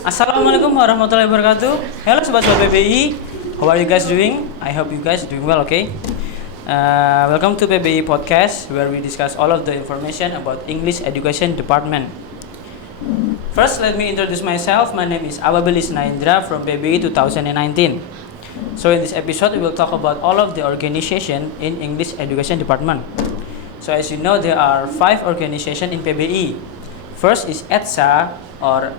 Assalamualaikum warahmatullahi wabarakatuh. Hello sobat-sobat PBI. How are you guys doing? I hope you guys doing well, okay? Welcome to PBI podcast where we discuss all of the information about English Education Department. First, let me introduce myself. My name is Ababilis Naindra from PBI 2019. So in this episode, we will talk about all of the organization in English Education Department. So as you know, there are 5 organizations in PBI. First is EDSA or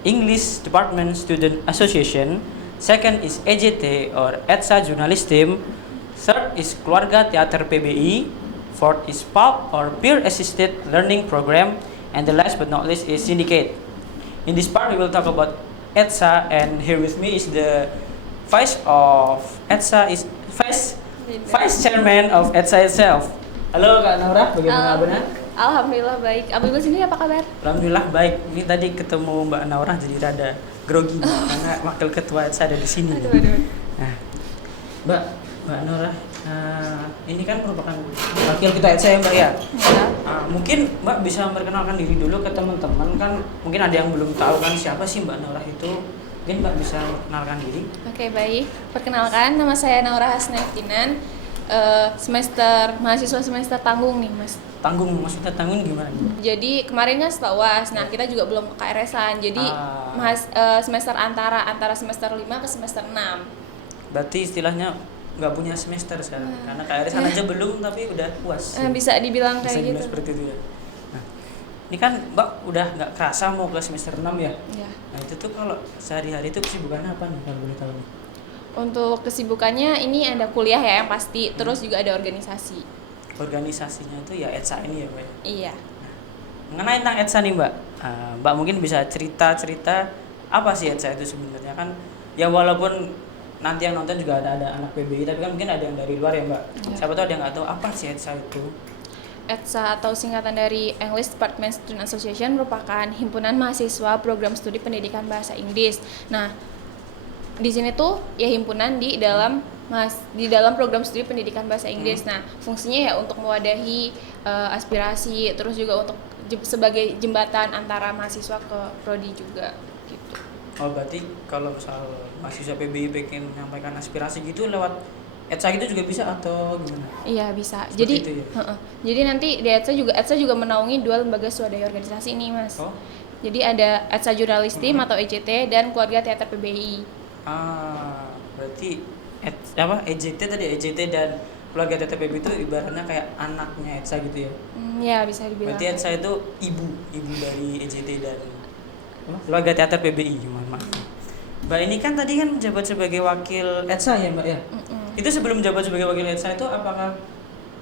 English Department Student Association. Second is EJT or EDSA Journalist Team. Third is Keluarga Teater PBI. Fourth is PALP or Peer Assisted Learning Program. And the last but not least is Syndicate. In this part we will talk about EDSA, and here with me is the vice of EDSA is vice chairman of EDSA itself. Halo Kak Naura, bagaimana kabarnya? Alhamdulillah baik. Abang sendiri apa kabar? Alhamdulillah baik. Ini tadi ketemu Mbak Naura jadi rada grogi karena wakil ketua EDSA ada di sini. Aduh. Nah, Mbak Naura, ini kan merupakan wakil ketua EDSA ya Mbak ya? Ya. Mungkin Mbak bisa memperkenalkan diri dulu ke teman-teman, kan mungkin ada yang belum tahu kan siapa sih Mbak Naura itu. Mungkin Mbak bisa memperkenalkan diri. Oke, baik. Perkenalkan, nama saya Naura Hasnatinan. Mahasiswa semester tanggung nih, Mas. Tanggung, maksudnya tanggung gimana? Jadi kemarin kan setelah UAS. Nah, kita juga belum KRS-an. Jadi semester antara semester 5 ke semester 6. Berarti istilahnya nggak punya semester sekarang. Karena KRS-an aja belum tapi udah puas. Bisa dibilang kayak gitu. Seperti itu ya. Nah, ini kan Mbak udah nggak kerasa mau ke semester 6 ya? Iya. Nah, itu tuh kalau sehari-hari itu kesibukannya apa nih kalau boleh tahu nih? Untuk kesibukannya ini ada kuliah ya yang pasti, terus juga ada organisasi. Organisasinya itu ya EDSA ini ya Mbak? Iya. Mengenai tentang EDSA nih Mbak, Mbak mungkin bisa cerita apa sih EDSA itu sebenarnya, kan ya walaupun nanti yang nonton juga ada anak PBI, tapi kan mungkin ada yang dari luar ya Mbak. Ya. Siapa tahu ada yang nggak tahu apa sih EDSA itu. EDSA atau singkatan dari English Department Student Association merupakan himpunan mahasiswa program studi pendidikan bahasa Inggris. Nah, di sini tuh ya himpunan di dalam program studi pendidikan bahasa Inggris. Nah, fungsinya ya untuk mewadahi aspirasi, terus juga untuk sebagai jembatan antara mahasiswa ke prodi juga gitu. Oh, berarti kalau misal mahasiswa PBI pengen menyampaikan aspirasi gitu lewat EDSA itu juga bisa atau gimana? Iya, bisa. Seperti Jadi itu ya? Jadi nanti di EDSA juga menaungi 2 lembaga swadaya organisasi ini, Mas. Oh. Jadi ada EDSA Journalist Team atau EJT dan Keluarga Teater PBI. Berarti EJT dan Keluarga Teater PBI itu ibaratnya kayak anaknya EDSA gitu ya? Ya, bisa dibilang. Berarti EDSA itu ibu dari EJT dan Keluarga Teater PBI, maaf. Mbak ini kan tadi kan menjabat sebagai wakil EDSA ya Mbak ya? Itu sebelum menjabat sebagai wakil EDSA itu apakah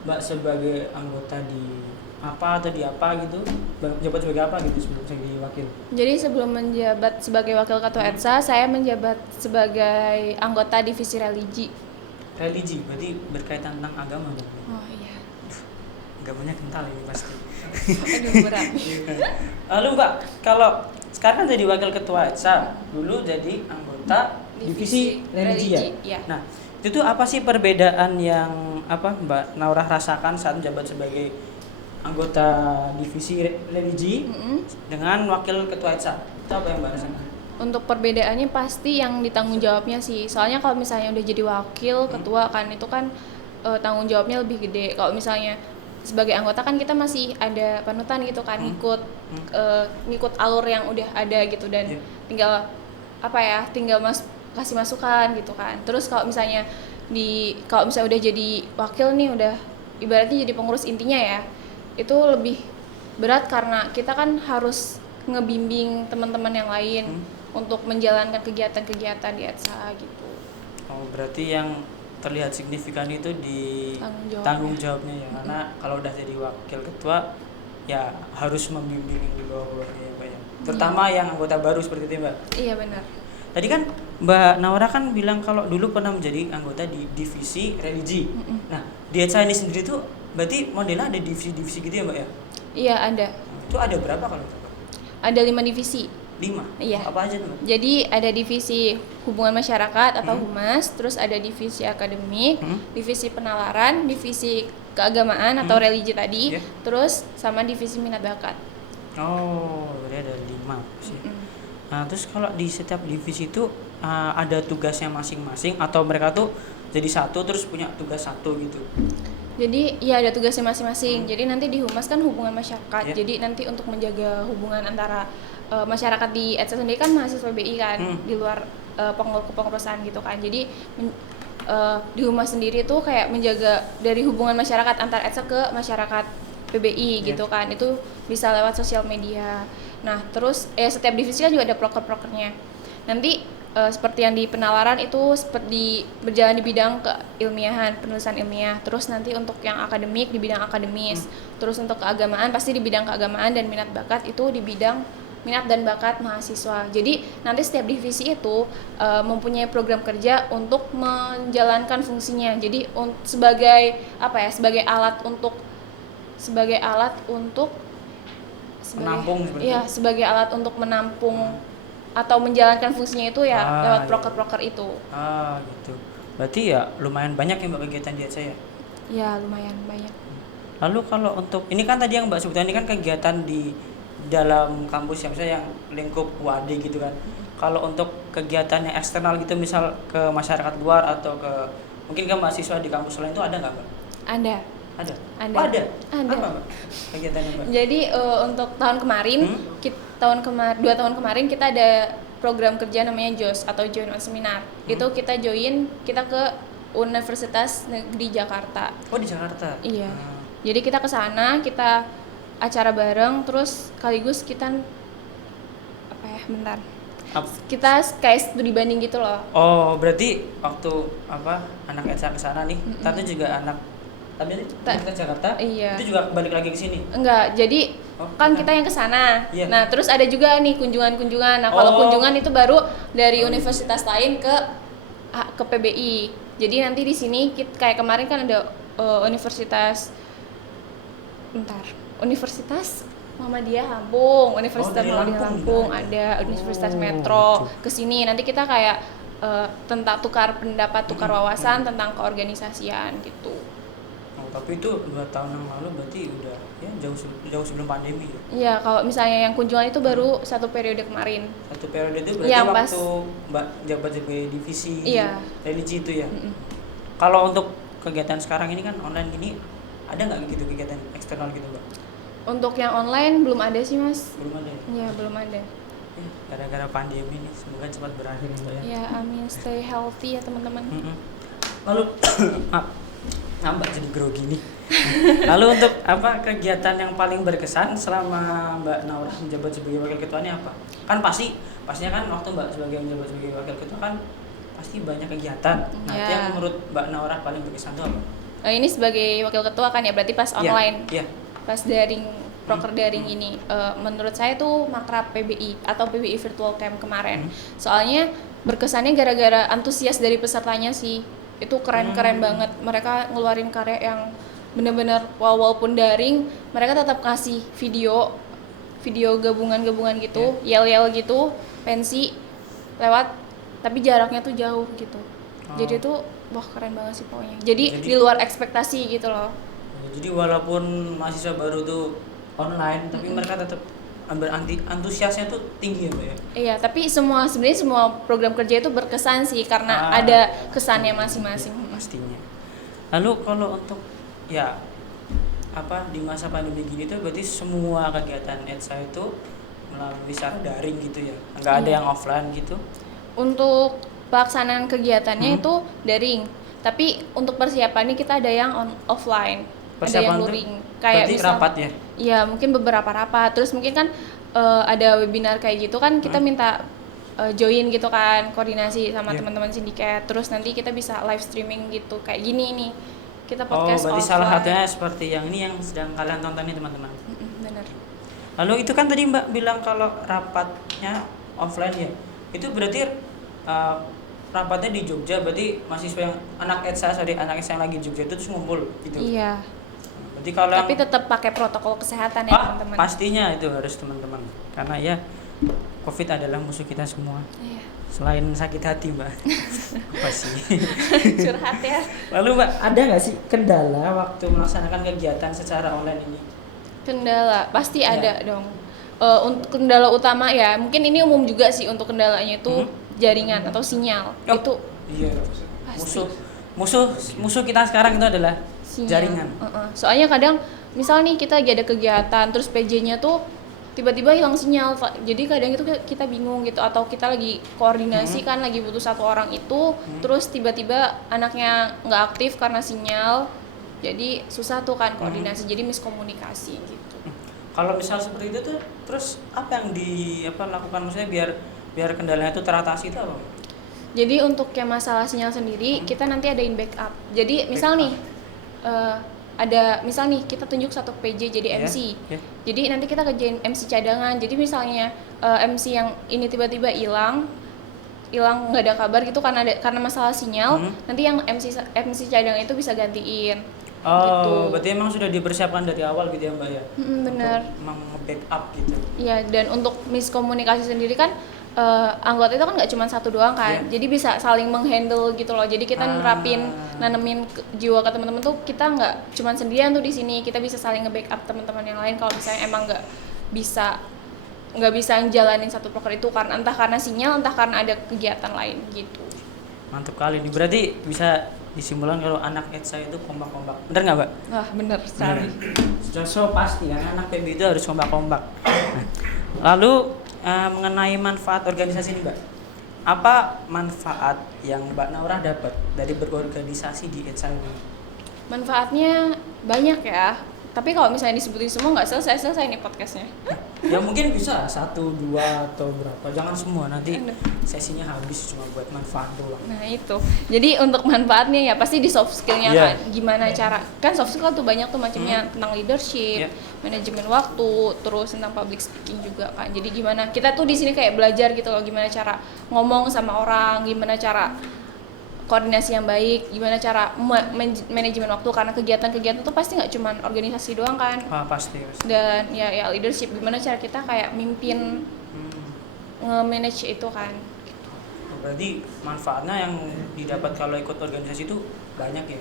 Mbak sebagai anggota di apa atau di apa gitu? Menjabat sebagai apa gitu sebelum jadi wakil? Jadi sebelum menjabat sebagai wakil ketua EDSA, saya menjabat sebagai anggota divisi religi. Religi, berarti berkaitan tentang agama kan? Oh iya. Agamanya kental ini pasti. Aduh, berat. Lalu Mbak, kalau sekarang kan jadi wakil ketua EDSA, dulu jadi anggota divisi religi ya? Ya. Nah, itu tuh apa sih perbedaan yang Mbak Naura rasakan saat menjabat sebagai anggota divisi religi dengan wakil ketua EDSA? Itu apa yang Mbak rasakan? Untuk perbedaannya pasti yang ditanggung jawabnya sih. Soalnya kalau misalnya udah jadi wakil ketua kan itu kan tanggung jawabnya lebih gede. Kalau misalnya sebagai anggota kan kita masih ada panutan gitu kan, ngikut alur yang udah ada gitu, dan tinggal kasih masukan gitu kan. Terus kalau misalnya udah jadi wakil nih, udah ibaratnya jadi pengurus intinya ya, itu lebih berat karena kita kan harus ngebimbing teman-teman yang lain untuk menjalankan kegiatan-kegiatan di EDSA gitu. Oh, berarti yang terlihat signifikan itu di tanggung jawabnya ya, karena kalau udah jadi wakil ketua ya harus membimbing di bawah-bawahnya ya Mbak ya. Terutama yang anggota baru seperti itu Mbak. Iya benar. Tadi kan Mbak Naura kan bilang kalau dulu pernah menjadi anggota di divisi religi. Nah, di EDSA ini sendiri tuh berarti modelnya ada divisi-divisi gitu ya Mbak ya? Iya ada. Itu ada berapa kalau Mbak? Ada 5 divisi. 5? Iya. Apa aja tuh Mbak? Jadi ada divisi hubungan masyarakat atau humas, terus ada divisi akademik, divisi penalaran, divisi keagamaan atau religi tadi, terus sama divisi minat bakat. Oh, berarti ada 5 sih. Nah, terus kalau di setiap divisi itu ada tugasnya masing-masing atau mereka tuh jadi satu terus punya tugas satu gitu? Jadi ya ada tugasnya masing-masing. Jadi nanti di humas kan hubungan masyarakat. Ya. Jadi nanti untuk menjaga hubungan antara masyarakat di ETSA sendiri kan mahasiswa BI kan, di luar kepengurusan gitu kan. Jadi di humas sendiri tuh kayak menjaga dari hubungan masyarakat antar ETSA ke masyarakat PBI gitu kan. Itu bisa lewat sosial media. Nah, terus setiap divisi kan juga ada proker-prokernya. Nanti seperti yang di penalaran itu seperti berjalan di bidang keilmiahan, penulisan ilmiah. Terus nanti untuk yang akademik di bidang akademis. Terus untuk keagamaan pasti di bidang keagamaan, dan minat bakat itu di bidang minat dan bakat mahasiswa. Jadi nanti setiap divisi itu mempunyai program kerja untuk menjalankan fungsinya. Jadi sebagai apa ya? Sebagai alat untuk Menampung seperti iya, itu? sebagai alat untuk menampung atau menjalankan fungsinya itu ya lewat iya. proker-proker itu. Gitu. Berarti ya lumayan banyak ya Mbak kegiatan di saya. Ya lumayan banyak. Lalu kalau untuk ini kan tadi yang Mbak sebutkan ini kan kegiatan di dalam kampus yang misalnya yang lingkup UAD gitu kan. Kalau untuk kegiatan yang eksternal gitu misal ke masyarakat luar atau ke mungkin ke mahasiswa di kampus lain itu ada nggak Mbak? Ada. Ada. Ada. Oh, ada. Ada. Apa Mbak kegiatannya Mbak? Jadi untuk tahun kemarin, 2 tahun kemarin kita ada program kerja namanya JOS atau Join on Seminar. Itu kita ke Universitas Negeri Jakarta. Oh, di Jakarta. Iya. Jadi kita ke sana, kita acara bareng, terus sekaligus kita kita kayak studi banding gitu loh. Oh, berarti waktu anak ETSA ke sana nih, tadi juga anak ke Jakarta. Iya. Itu juga balik lagi ke sini. Enggak, jadi kan kita yang ke sana. Iya. Nah, terus ada juga nih kunjungan-kunjungan. Nah, kalau kunjungan itu baru dari universitas lain ke PBI. Jadi nanti di sini kayak kemarin kan ada Universitas Muhammadiyah Lampung, Universitas dari Muhammadiyah Lampung Lampung, ada Universitas Oh, Metro. gitu. Kesini nanti kita kayak tentang tukar pendapat, tukar wawasan tentang keorganisasian gitu. Oh, tapi itu 2 tahun yang lalu berarti udah ya jauh sebelum pandemi ya. Iya, kalau misalnya yang kunjungan itu baru 1 periode kemarin. 1 periode itu berarti Yang waktu Mbak jabat sebagai divisi Iya. religi itu ya. Kalau untuk kegiatan sekarang ini kan online gini, ada nggak gitu kegiatan eksternal gitu Mbak? Untuk yang online belum ada sih, Mas. Belum ada ya? Iya, belum ada. Ya, gara-gara pandemi nih, semoga cepat berakhir Mbak ya. Ya, amin. Stay healthy ya, teman-teman. Lalu Mbak jadi grogi nih. Lalu untuk kegiatan yang paling berkesan selama Mbak Naurah menjabat sebagai wakil ketuanya apa? Kan pastinya kan waktu Mbak menjabat sebagai wakil ketua kan pasti banyak kegiatan. Nah, itu yang menurut Mbak Naurah paling berkesan itu apa? Ini sebagai wakil ketua kan ya, berarti pas online. Iya. Pas daring, proker daring ini. Menurut saya tuh makrab PBI atau PBI Virtual Camp kemarin. Soalnya berkesannya gara-gara antusias dari pesertanya sih. Itu keren-keren banget. Mereka ngeluarin karya yang bener-bener walaupun daring, mereka tetap kasih video gabungan-gabungan gitu, yel-yel gitu, pensi lewat, tapi jaraknya tuh jauh gitu. Jadi tuh wah keren banget sih pokoknya. Jadi di luar ekspektasi gitu loh. Jadi walaupun mahasiswa baru tuh online, tapi mereka tetap antusiasnya tuh tinggi ya Mbak ya? Iya, tapi sebenarnya semua program kerja itu berkesan sih karena ada kesannya masing-masing. Pastinya. Lalu kalau untuk di masa pandemi gini tuh berarti semua kegiatan ETSA itu melalui secara daring gitu ya? Nggak ada yang offline gitu? Untuk pelaksanaan kegiatannya itu daring, tapi untuk persiapannya kita ada yang offline. Ada yang luring, kayak misal rapat ya? Iya, mungkin beberapa rapat. Terus mungkin kan ada webinar kayak gitu kan kita minta join gitu kan, koordinasi sama teman-teman sindikat. Terus nanti kita bisa live streaming gitu, kayak gini nih. Kita podcast berarti offline. salah satunya seperti yang ini yang sedang kalian tonton nih teman-teman. Benar. Lalu itu kan tadi Mbak bilang kalau rapatnya offline ya. Itu berarti rapatnya di Jogja, berarti mahasiswa yang anak ETSA yang lagi Jogja itu terus ngumpul gitu. Iya. Berarti kalau tapi tetap pakai protokol kesehatan ya teman-teman. Pastinya itu harus teman-teman. Karena ya COVID adalah musuh kita semua. Iya. Selain sakit hati Mbak. Apa sih? Curhat ya. Lalu Mbak, ada nggak sih kendala waktu melaksanakan kegiatan secara online ini? Kendala pasti ada dong. Untuk kendala utama ya, mungkin ini umum juga sih untuk kendalanya itu jaringan atau sinyal. Itu Iya. pasti. Musuh kita sekarang itu adalah Sinyal. jaringan. Soalnya kadang misal nih kita lagi ada kegiatan terus PJ-nya tuh tiba-tiba hilang sinyal, jadi kadang itu kita bingung gitu, atau kita lagi koordinasi kan lagi butuh satu orang itu terus tiba-tiba anaknya nggak aktif karena sinyal, jadi susah tuh kan koordinasi, jadi miskomunikasi gitu. Kalau misal seperti itu tuh, terus apa yang lakukan maksudnya biar kendalanya itu teratasi itu apa? Jadi untuk yang masalah sinyal sendiri kita nanti adain backup. Jadi misal nih ada misal nih kita tunjuk satu PJ jadi MC. Jadi nanti kita kerjain MC cadangan. Jadi misalnya MC yang ini tiba-tiba hilang nggak ada kabar gitu karena masalah sinyal, nanti yang MC cadangan itu bisa gantiin. Gitu. Berarti emang sudah dipersiapkan dari awal gitu ya Mbak ya? Benar. Emang nge-backup gitu. Iya, dan untuk miskomunikasi sendiri kan anggota itu kan nggak cuma satu doang kan, jadi bisa saling menghandle gitu loh. Jadi kita nanemin jiwa ke teman-teman tuh, kita nggak cuma sendirian tuh di sini, kita bisa saling nge-backup teman-teman yang lain kalau misalnya emang nggak bisa jalanin satu proker itu karena entah karena sinyal, entah karena ada kegiatan lain gitu. Mantap kali nih, berarti bisa disimpulkan kalau anak ETSA itu kompak-kompak. Bener nggak Mbak? Wah bener sekali. So pasti kan anak PB itu harus kompak-kompak. Lalu mengenai manfaat organisasi ini Mbak, apa manfaat yang Mbak Naurah dapat dari berorganisasi di ETSA ini? Manfaatnya banyak ya, tapi kalau misalnya disebutin semua nggak selesai nih podcastnya. Ya mungkin bisa 1, 2 atau berapa, jangan semua, nanti sesinya habis cuma buat manfaat doang. Nah itu, jadi untuk manfaatnya ya pasti di soft skillnya kan, gimana cara, kan soft skill tuh banyak tuh macamnya, tentang leadership, manajemen waktu, terus tentang public speaking juga kan. Jadi gimana kita tuh di sini kayak belajar gitu loh, gimana cara ngomong sama orang, gimana cara koordinasi yang baik, gimana cara manajemen waktu, karena kegiatan-kegiatan tuh pasti nggak cuma organisasi doang kan. Pasti. Dan ya leadership, gimana cara kita kayak mimpin, nge-manage itu kan. Berarti manfaatnya yang didapat kalau ikut organisasi itu banyak ya?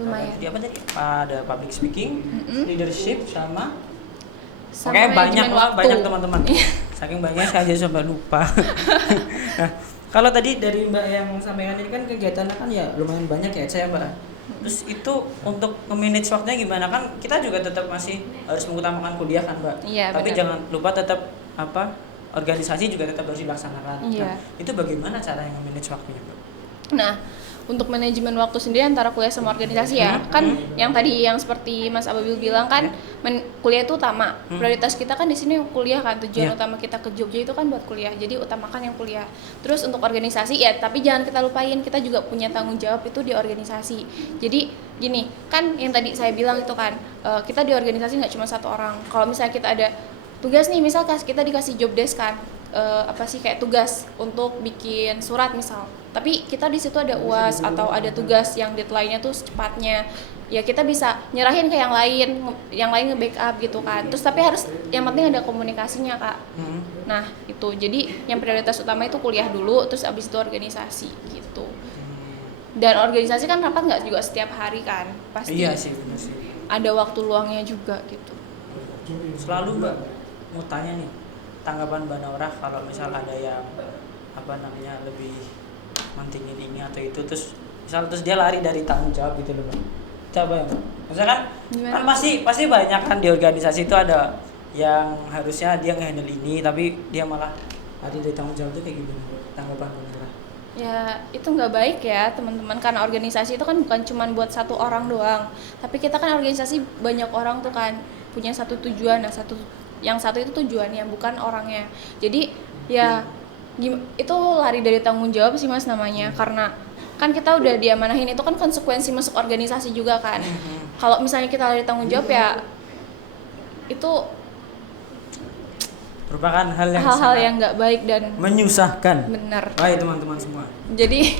Lumayan. Jadi apa tadi? Ada public speaking, leadership, sama manajemen waktu. Banyak teman-teman. Saking banyak saya aja sampai lupa. Nah, kalau tadi dari Mbak yang sampaikan ini kan kegiatannya kan ya lumayan banyak ya saya Mbak. Terus itu untuk nge-manage waktunya gimana, kan kita juga tetap masih harus mengutamakan kuliah kan Mbak. Iya, tapi benar. jangan lupa tetap organisasi juga tetap harus dilaksanakan. Iya. Nah, itu bagaimana cara yang nge-manage waktunya Mbak? Nah, untuk manajemen waktu sendiri antara kuliah sama organisasi ya, kan yang tadi yang seperti Mas Ababil bilang kan, kuliah itu utama. Prioritas kita kan di sini kuliah kan, tujuan utama kita ke Jogja itu kan buat kuliah. Jadi utamakan yang kuliah. Terus untuk organisasi ya, tapi jangan kita lupain kita juga punya tanggung jawab itu di organisasi. Jadi gini, kan yang tadi saya bilang itu kan, kita di organisasi nggak cuma satu orang. Kalau misalnya kita ada tugas nih, misal kita dikasih job desk kan, kayak tugas untuk bikin surat misal, tapi kita di situ ada UAS atau ada tugas yang deadline-nya tuh secepatnya, ya kita bisa nyerahin ke yang lain nge-backup gitu kan. Terus tapi harus yang penting ada komunikasinya Kak. Nah itu, jadi yang prioritas utama itu kuliah dulu, terus abis itu organisasi gitu. Dan organisasi kan rapat nggak juga setiap hari kan, pasti. Iya sih, benar sih. Ada waktu luangnya juga gitu. Selalu Mbak mau tanya nih, tanggapan Mbak Naurah kalau misal ada yang lebih mentingin ini atau itu, terus dia lari dari tanggung jawab gitu loh Mbak. Coba ya Mbak. Maksudnya kan pasti banyak kan di organisasi itu ada yang harusnya dia nge-handle ini tapi dia malah lari dari tanggung jawab, itu kayak gimana Mbak? Tanggapan Mbak Naurah? Ya itu nggak baik ya teman-teman, karena organisasi itu kan bukan cuma buat satu orang doang, tapi kita kan organisasi banyak orang tuh kan, punya satu tujuan, yang satu itu tujuannya bukan orangnya. Jadi ya itu lari dari tanggung jawab sih Mas namanya, karena kan kita udah diamanahin, itu kan konsekuensi masuk organisasi juga kan. Kalau misalnya kita lari tanggung jawab ya itu merupakan hal-hal yang nggak baik dan menyusahkan. Bener. Baik teman-teman semua. Jadi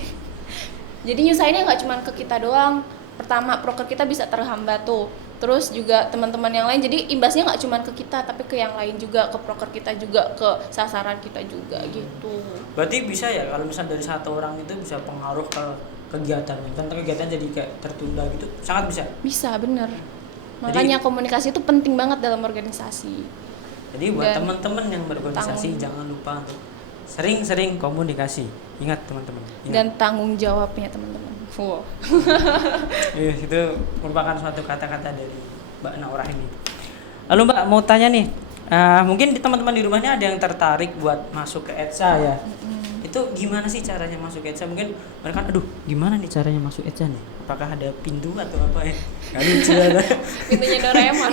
nyusahinnya nggak cuma ke kita doang. Pertama, proker kita bisa terhambat tuh. Terus juga teman-teman yang lain. Jadi imbasnya nggak cuma ke kita, tapi ke yang lain juga, ke proker kita juga, ke sasaran kita juga gitu. Berarti bisa ya kalau misal dari satu orang itu bisa pengaruh ke kegiatan, tentang kegiatan jadi kayak tertunda gitu, sangat bisa. Bisa, bener. Makanya komunikasi itu penting banget dalam organisasi. Jadi buat Dan teman-teman yang berorganisasi jangan lupa untuk sering-sering komunikasi. Ingat teman-teman. Ingat. dan tanggung jawabnya teman-teman. Wow. Itu merupakan suatu kata-kata dari Mbak Naurah ini. Lalu Mbak mau tanya nih, mungkin di teman-teman di rumahnya ada yang tertarik buat masuk ke ETSA ya. Itu gimana sih caranya masuk ke ETSA? Mungkin mereka, aduh gimana nih caranya masuk ETSA nih? Apakah ada pintu atau apa ya? Gak lucu ada. Pintunya Doraemon.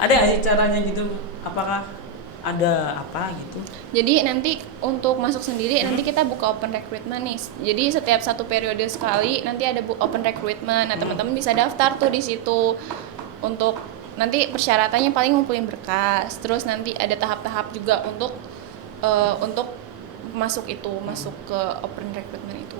Ada nggak sih caranya gitu? Apakah ada apa gitu? Jadi nanti untuk masuk sendiri nanti kita buka open recruitment nih. Jadi setiap satu periode sekali nanti ada open recruitment. Nah, teman-teman bisa daftar tuh di situ. Untuk nanti persyaratannya paling ngumpulin berkas. Terus nanti ada tahap-tahap juga untuk masuk ke open recruitment itu.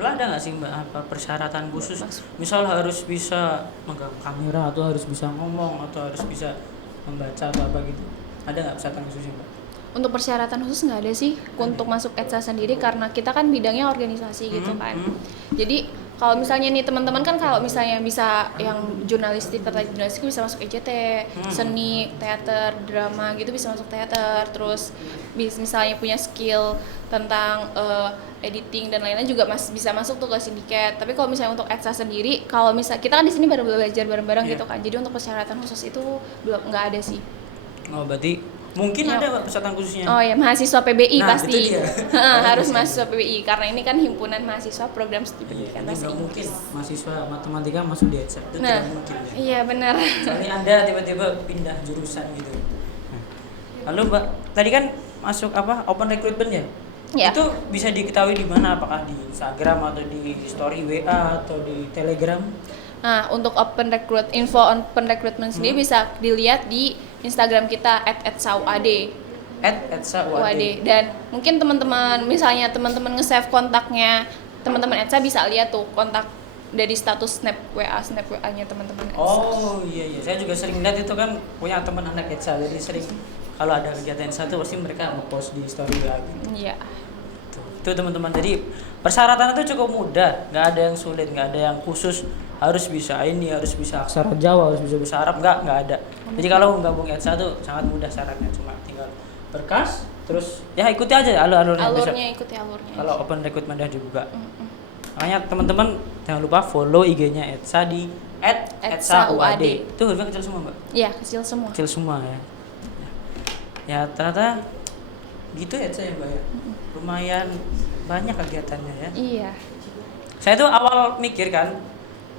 Lalu ada nggak sih Mbak apa persyaratan khusus? Misal harus bisa megang kamera atau harus bisa ngomong atau harus bisa membaca atau apa gitu? Ada nggak persyaratan khususnya Mbak? Untuk persyaratan khusus nggak ada sih untuk masuk ETSA sendiri karena kita kan bidangnya organisasi gitu kan. Jadi kalau misalnya nih teman-teman kan kalau misalnya bisa yang jurnalistik bisa masuk EJT, seni, teater, drama gitu bisa masuk teater. Terus misalnya punya skill tentang editing dan lain-lain juga bisa masuk tuh ke sindiket. Tapi kalau misalnya untuk ETSA sendiri, kalau misalnya kita kan di sini baru belajar bareng-bareng gitu kan. Jadi untuk persyaratan khusus itu belum nggak ada sih. Oh berarti mungkin Ya. ada persyaratan khususnya. Oh ya, mahasiswa PBI Nah, pasti. itu dia. Harus mahasiswa PBI karena ini kan himpunan mahasiswa program studi pendidikan Jadi bahasa nggak mungkin Inggris. mahasiswa matematika masuk di ETSA itu Nah, tidak mungkin ya. iya benar. Soalnya Anda tiba-tiba pindah jurusan gitu. Nah, lalu Mbak tadi kan masuk apa open recruitment ya? Ya. Itu bisa diketahui di mana? Apakah di Instagram atau di story WA atau di Telegram? Nah, untuk info open recruitment sendiri bisa dilihat di Instagram kita @etsauad. @etsa_uad. Dan mungkin teman-teman misalnya teman-teman nge-save kontaknya teman-teman ETSA bisa lihat tuh kontak dari status snap WA-nya teman-teman ETSA. Oh iya, saya juga sering lihat itu kan punya teman anak ETSA, jadi sering kalau ada kegiatan satu pasti mereka nge-post di story WA gitu. Iya. Itu teman-teman, jadi persyaratan itu cukup mudah, nggak ada yang sulit, nggak ada yang khusus harus bisa ini, harus bisa aksara Jawa, harus bisa bahasa Arab, nggak ada. Jadi kalau gabung ETSA itu sangat mudah syaratnya, cuma tinggal berkas, terus ya ikuti aja alurnya. Ikuti alurnya. Kalau open recruitment udah dibuka. Makanya teman-teman jangan lupa follow IG-nya ETSA di @etsauad. Itu hurufnya kecil semua Mbak? Iya, kecil semua. Kecil semua ya. Ya ternyata gitu ETSA ya Mbak ya. Lumayan banyak kegiatannya ya. Iya. Saya tuh awal mikir kan,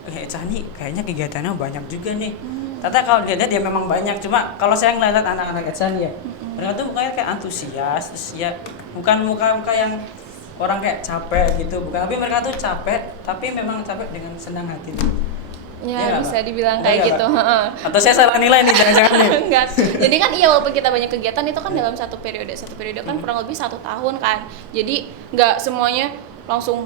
ETSA nih kayaknya kegiatannya banyak juga nih. Ternyata kalau dilihat ya memang banyak, cuma kalau saya ngeliat anak-anak ETSA nih ya, mereka tuh mukanya kayak antusias, terus ya bukan muka-muka yang orang kayak capek gitu, bukan, tapi mereka tuh capek, tapi memang capek dengan senang hati. Ya, Iya, bisa Pak? dibilang Iya kayak nggak, gitu. Pak? Atau saya salah nilai nih, jangan-jangan nih. Enggak. Jadi kan iya walaupun kita banyak kegiatan itu kan dalam satu periode kan kurang lebih 1 tahun kan. Jadi nggak semuanya langsung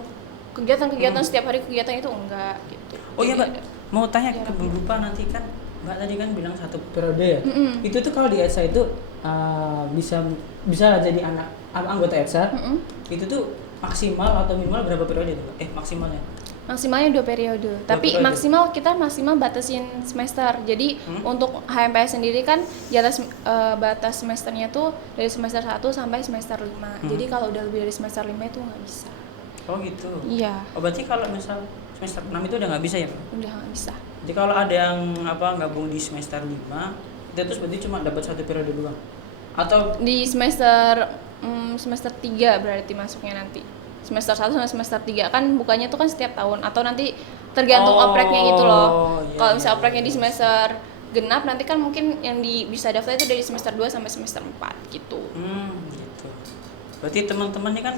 kegiatan setiap hari kegiatan itu enggak gitu. Oh iya Mbak, Jadi mau tanya Ya, ke lupa nanti kan Mbak tadi kan bilang 1 periode ya. Itu tuh kalau di ETSA itu bisa jadi anggota ETSA. Itu tuh maksimal atau minimal berapa periode tuh? Maksimalnya? maksimalnya 2 periode. Tapi periode. kita maksimal batasin semester. Jadi untuk HMPS sendiri kan di atas batas semesternya tuh dari semester 1 sampai semester 5. Jadi kalau udah lebih dari semester 5 itu nggak bisa. Oh gitu. Iya. Oh berarti kalau misal semester 6 itu udah nggak bisa ya Mbak? Udah nggak bisa. Jadi kalau ada yang gabung di semester 5, itu terus berarti cuma dapat 1 periode doang? Atau Di semester 3 berarti masuknya nanti. Semester 1 sampai semester 3 kan bukannya tuh kan setiap tahun atau nanti tergantung opreknya gitu loh. Iya, Kalau misalnya opreknya di semester genap nanti kan mungkin yang bisa daftar itu dari semester 2 sampai semester 4 gitu. gitu. Berarti teman-teman ini kan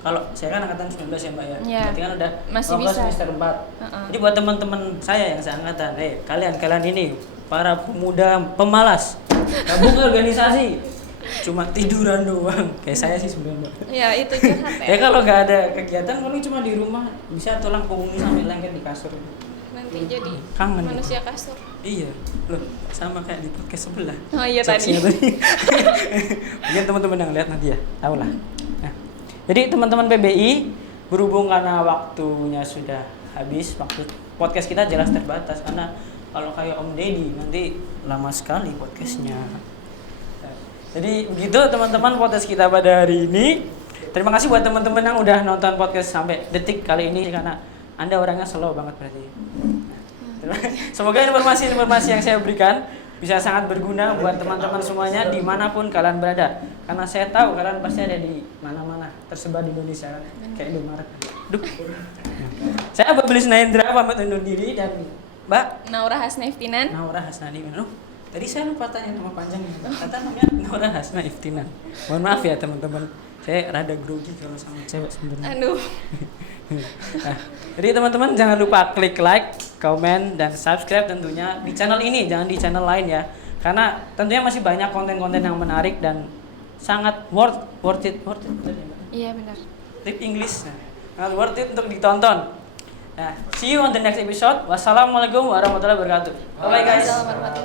kalau saya kan angkatan 19 ya Mbak ya. Iya. Berarti kan udah Masih mau ke bisa. semester 4. Jadi buat teman-teman saya yang seangkatan, kalian ini para pemuda pemalas, gabung ke organisasi. Cuma tiduran doang. Kayak saya sih sebenarnya. Ya itu curhat Ya kalau nggak ada kegiatan paling cuma di rumah, bisa tulang punggungnya sampai lengket di kasur. Nanti jadi Kangen. manusia kasur. Iya, loh sama kayak di podcast sebelah. Oh iya Saksinya tadi. Mungkin teman-teman yang lihat nanti ya, tahu lah. Nah, jadi teman-teman PBI, berhubung karena waktunya sudah habis, waktu podcast kita jelas terbatas karena Kalau kayak Om Deddy nanti lama sekali podcastnya. Jadi begitu teman-teman podcast kita pada hari ini. Terima kasih buat teman-teman yang udah nonton podcast sampai detik kali ini karena Anda orangnya slow banget berarti. Semoga informasi-informasi yang saya berikan bisa sangat berguna buat teman-teman semuanya dimanapun kalian berada. Karena saya tahu kalian pasti ada di mana-mana tersebar di Indonesia kayak Indomaret. Duh. Saya Abah Belis Nahendra pamit undur diri dan Mbak Naura Hasna Iftinan. Naura Hasnani. Tadi saya lupa tanya nama panjangnya. Kata namanya Naura Hasna Iftinan. Mohon maaf ya teman-teman. Saya rada grogi kalau sama cewek sebenarnya. Aduh. Nah, jadi teman-teman jangan lupa klik like, komen, dan subscribe tentunya di channel ini, jangan di channel lain ya. Karena tentunya masih banyak konten-konten yang menarik dan sangat worth it betul ya, Mbak? Iya benar. Tip English, sangat worth it untuk ditonton. Nah, see you on the next episode. Wassalamualaikum warahmatullahi wabarakatuh. Bye bye guys. Assalamualaikum warahmatullahi wabarakatuh.